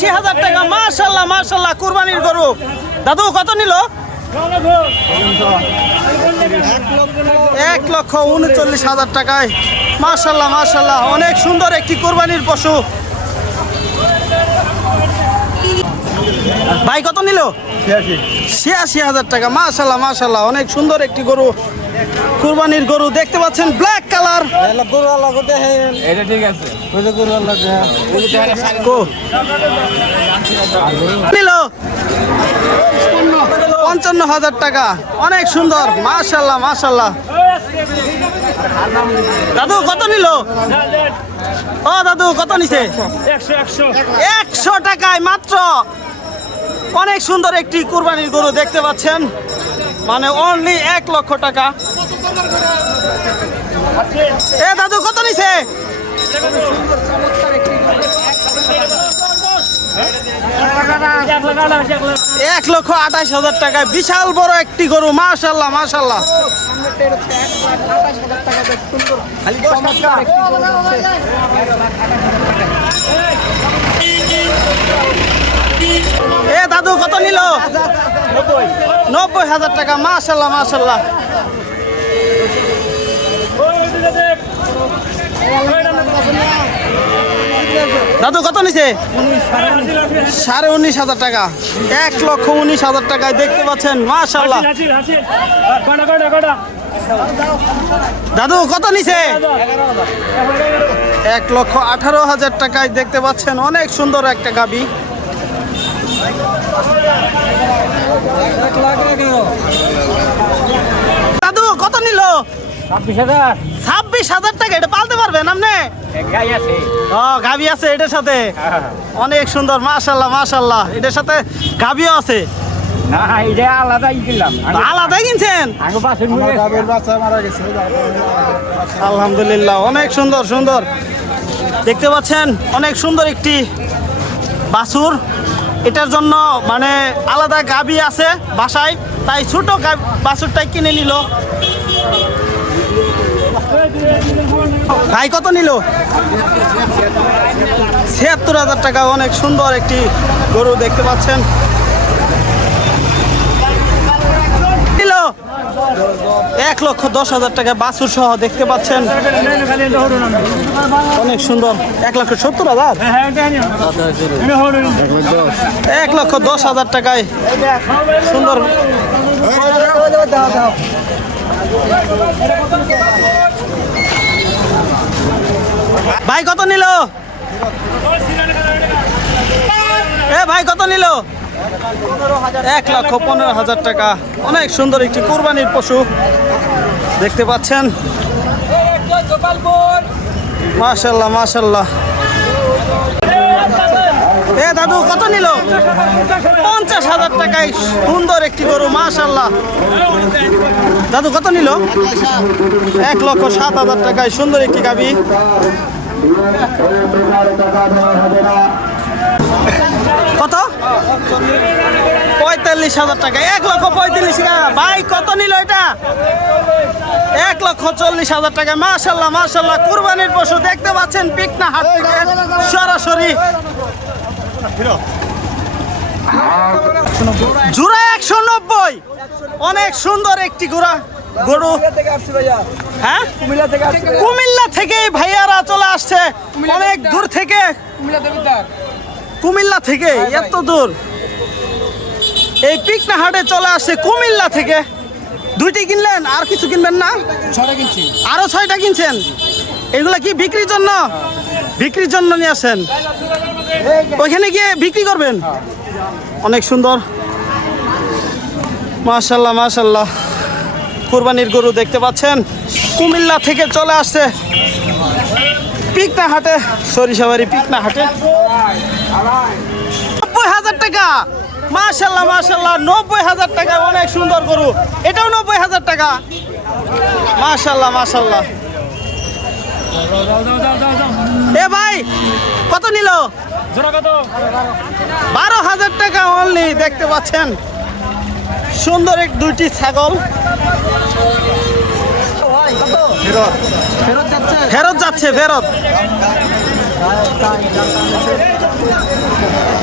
ছিয়াশি হাজার টাকা, মাশাল্লাহ মাশাল্লাহ, কুরবানির গরু। দাদু, কত নিল? এক লক্ষ উনচল্লিশ হাজার টাকায়। মাশাল্লাহ মাশাল্লাহ, অনেক সুন্দর একটি কোরবানির পশু। ভাই, কত নিল? ছিয়াশি। হাজার টাকা মাশাল্লাহ মাশাল্লাহ অনেক সুন্দর একটি গরু কুরবানির গরু দেখতে পাচ্ছেন ব্ল্যাক কালার এটা ঠিক আছে। কো। নিল। পঞ্চান্ন হাজার টাকা অনেক সুন্দর মাশাল্লাহ মাশাল্লাহ। দাদু কত নিল? ও দাদু কত নিছে? একশো টাকায় মাত্র। অনেক সুন্দর একটি কুরবানির গরু দেখতে পাচ্ছেন। মানে অনলি এক লক্ষ টাকা। এ দাদু, কত নিছে? এক লক্ষ আঠাশ হাজার টাকায় বিশাল বড় একটি গরু মাশাল্লাহ মাশাল্লাহ এ কত নিল? নব্বই। হাজার টাকা মাশাল্লাহ মাশাল্লাহ। দাদু কত নিছে? সাড়ে উনিশ হাজার টাকা। এক লক্ষ উনিশ হাজার টাকায় দেখতে পাচ্ছেন মাশাল্লাহ। দাদু কত নিছে? এক লক্ষ আঠারো হাজার টাকায় দেখতে পাচ্ছেন অনেক সুন্দর একটা গাবি। দাদু কত নিল? ছাব্বিশ হাজার। ছাব্বিশ হাজার টাকা এটা পালতে পারবেন আপনি? ও গাবি আছে এটার সাথে? অনেক সুন্দর মাশাল্লাহ মাশাল্লাহ। এটার সাথে গাবিও আছে? না এটা আলাদাই কিনলাম। আলাদা কিনছেন? আগে আলহামদুলিল্লাহ অনেক সুন্দর সুন্দর। দেখতে পাচ্ছেন অনেক সুন্দর একটি বাছুর। এটার জন্য মানে আলাদা গাবি আছে বাসায়, তাই ছোট বাছুরটাই কিনে নিল। ভাই, কত নিল? ছিয়াত্তর হাজার টাকা, অনেক সুন্দর একটি গরু দেখতে পাচ্ছেন নিল এক লক্ষ দশ হাজার টাকা বাছুর সহ দেখতে পাচ্ছেন। অনেক সুন্দর। এক লক্ষ সত্তর হাজার? এক লক্ষ দশ হাজার টাকায় সুন্দর। ভাই, কত নিল? এ, ভাই, কত নিল? এক লক্ষ পনেরো হাজার টাকা। অনেক সুন্দর একটি কোরবানির পশু। দেখতে পাচ্ছেন? মাশাল্লাহ মাশাল্লাহ। এ দাদু, কত নিল? পঞ্চাশ হাজার টাকায় সুন্দর একটি গরু, মাশাল্লাহ। দাদু, কত নিল? এক লক্ষ সাত হাজার টাকায় সুন্দর একটি গাবি। কত? পঁয়তাল্লিশ হাজার টাকা। এক লক্ষ পঁয়তাল্লিশ টাকা। ভাই কত নিল এটা? এক লক্ষ চল্লিশ হাজার টাকা। মাশাল্লাহ মাশাল্লাহ। কুরবানির পশু দেখতে পাচ্ছেন পিকনা হাট থেকে সরাসরি। জোড়া একশো নব্বই। অনেক সুন্দর একটি গোড়া গরু। হ্যাঁ? কুমিল্লা থেকে ভাইয়ারা চলে আসছে। অনেক দূর থেকে। কুমিল্লা থেকে এত দূর। এই পিকনা হাটে চলে আসছে কুমিল্লা থেকে। দুইটি কিনলেন আর কিছু কিনবেন না? আরও ছয়টা কিনছেন? এগুলা কি বিক্রির জন্য? বিক্রির জন্য নিয়ে আসেন। ওইখানে গিয়ে বিক্রি করবেন? অনেক সুন্দর। মাশাল্লাহ মাশাল্লাহ। কুরবানির গরু দেখতে পাচ্ছেন। কুমিল্লা থেকে চলে আসছে। পিকনা হাটে সরিষাবাড়ি পিকনা হাটে। নব্বই হাজার টাকা। মাশাল্লাহ মাশাল্লাহ, নব্বই হাজার টাকা, অনেক সুন্দর গরু। এটাও নব্বই হাজার টাকা। মাশাল্লাহ মাশাল্লাহ। এ ভাই, কত নিল? বারো হাজার টাকা অনলি দেখতে পাচ্ছেন। সুন্দর এক দুইটি ছাগল। ফেরত যাচ্ছে? ফেরত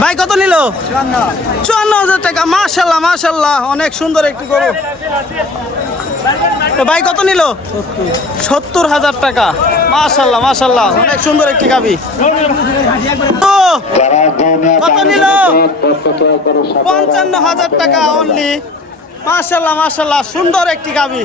ভাই, কত নিল? চুয়ান্ন হাজার টাকা, মাশাল্লাহ মাশাল্লাহ, অনেক সুন্দর একটি গরু। ভাই, কত নিল? সত্তর হাজার টাকা, মাশাল্লাহ মাশাল্লাহ, অনেক সুন্দর একটি গাবি কত নিল? পঞ্চান্ন হাজার টাকা অনলি মাশাল্লাহ মাশাল্লাহ, সুন্দর একটি গাবি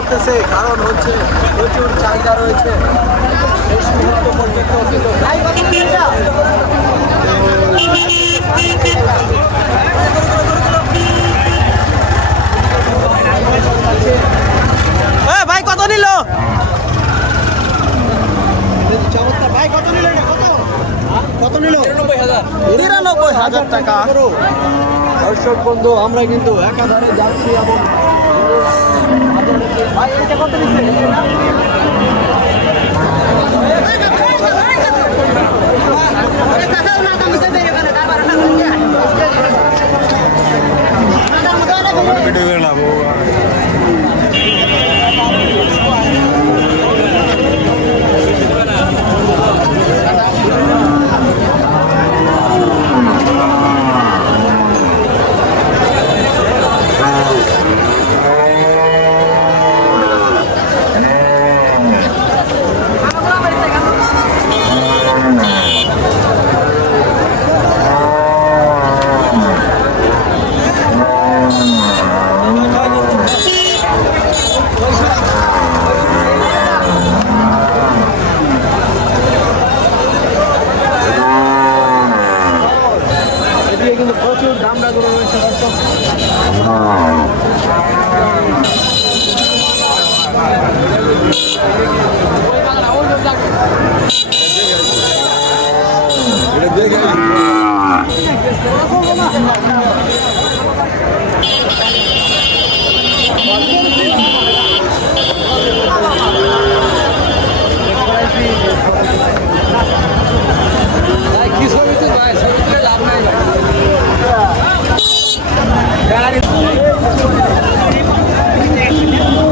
করতেছে কারণ হচ্ছে প্রচুর চাহিদা রয়েছে। শেষ মুহূর্ত পর্যন্ত ভাই কত নিল? ভাই কত নিল কত? কত নিল? নিরানব্বই হাজার টাকা। দর্শক বন্ধু আমরা কিন্তু একাধারে যাচ্ছি এবং কত নিচ্ছে এদিকে কিন্তু প্রচুর দামটা গুলো রয়েছে দর্শক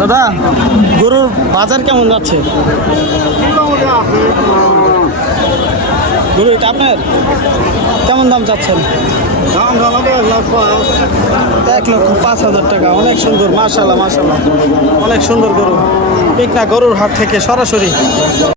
দাদা গরুর বাজার কেমন যাচ্ছে? গরু এটা আপনার কেমন দাম চাচ্ছেন? এক লক্ষ এক লক্ষ পাঁচ হাজার টাকা। অনেক সুন্দর মার্শাল্লাহ মার্শাল্লাহ অনেক সুন্দর গরু। ঠিক না গরুর হাট থেকে সরাসরি।